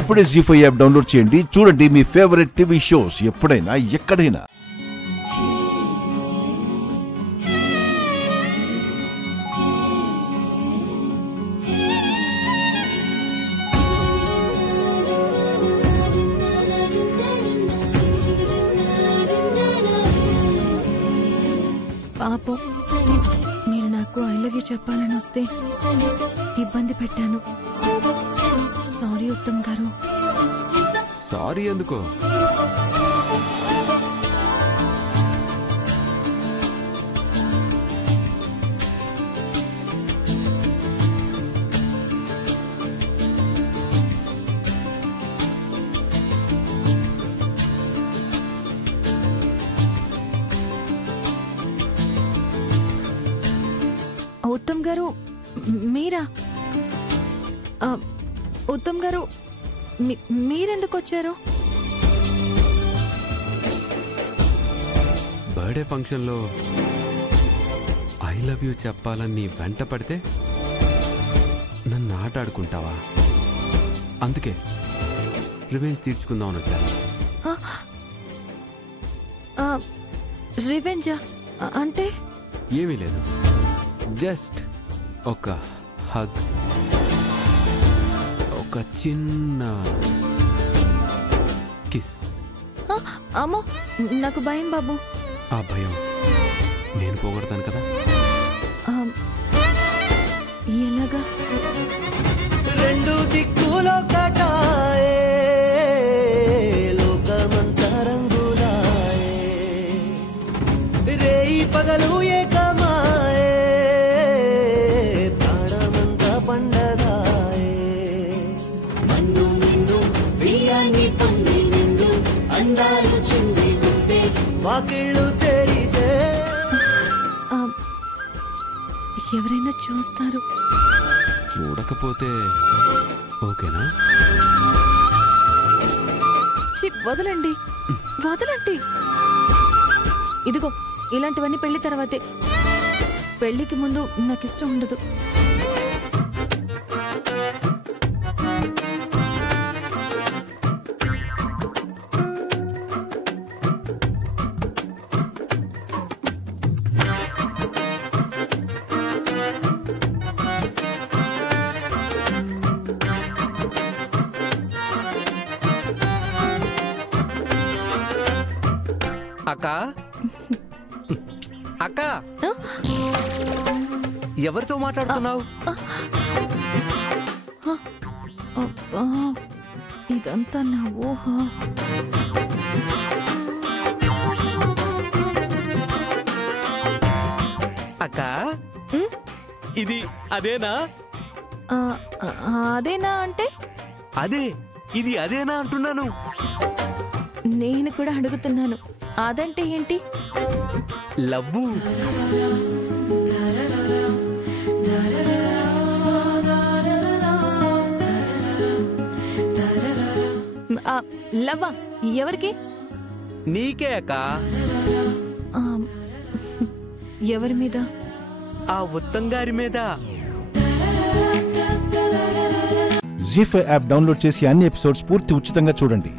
ఇప్పుడే జీ5 app download చేయండి. చూడండి మీ ఫేవరెట్ టీవీ షోస్ ఎప్పుడైనా ఎక్కడైనా. పాపం మీరు నాకు ఐ లవ్ యూ చెప్పాలని వస్తే ఇబ్బంది పెట్టాను. సారీ ఉత్తమ్ గారు. సారీ ఎందుకో? ఉత్తమ్ గారు మీరా? ఉత్తమ్ గారు మీరెందుకు వచ్చారు? బర్త్డే ఫంక్షన్లో ఐ లవ్ యూ చెప్పాలని వెంట పడితే నన్ను ఆట ఆడుకుంటావా? అందుకే రివెంజ్ తీర్చుకుందామని వచ్చాను. రివెంజా అంటే? ఏమీ లేదు, జస్ట్ ఒక హగ్, ఒక చిన్న కిస్. అమ్మో నాకు భయం బాబు. ఆ భయం నేను పోగొడతాను కదా. ఎలాగా? రెండు దిక్కులో కటాయే లోకమంతా రంగులాయే, రేయి పగలు ఏకమాయే, ప్రాణమంతా పండగాయే. మన్ను నిన్ను బియ్యాన్ని పొంది నిన్ను అందాలు చింది గుండె వాకిళ్ళు తెరిచే. ఎవరైనా చూస్తారు. చూడకపోతే ఓకేనా? వదలండి వదలండి. ఇదిగో ఇలాంటివన్నీ పెళ్లి తర్వాతే. పెళ్లికి ముందు నాకు ఇష్టం ఉండదు. అక్క అక్క, ఎవరితో మాట్లాడుతున్నావు? ఇదంతా నా ఊహ. అక్క ఇది అదేనా? అదేనా అంటే? అదే, ఇది అదేనా అంటున్నాను. నేను కూడా అడుగుతున్నాను, అదంటే ఏంటి? లవ్వు. లవ్వా? ఎవరికి? నీకే అక్క. ఎవరి మీద? ఆ ఉత్తమ్ గారి మీద. జీ5 యాప్ డౌన్లోడ్ చేసి అన్ని ఎపిసోడ్స్ పూర్తి ఉచితంగా చూడండి.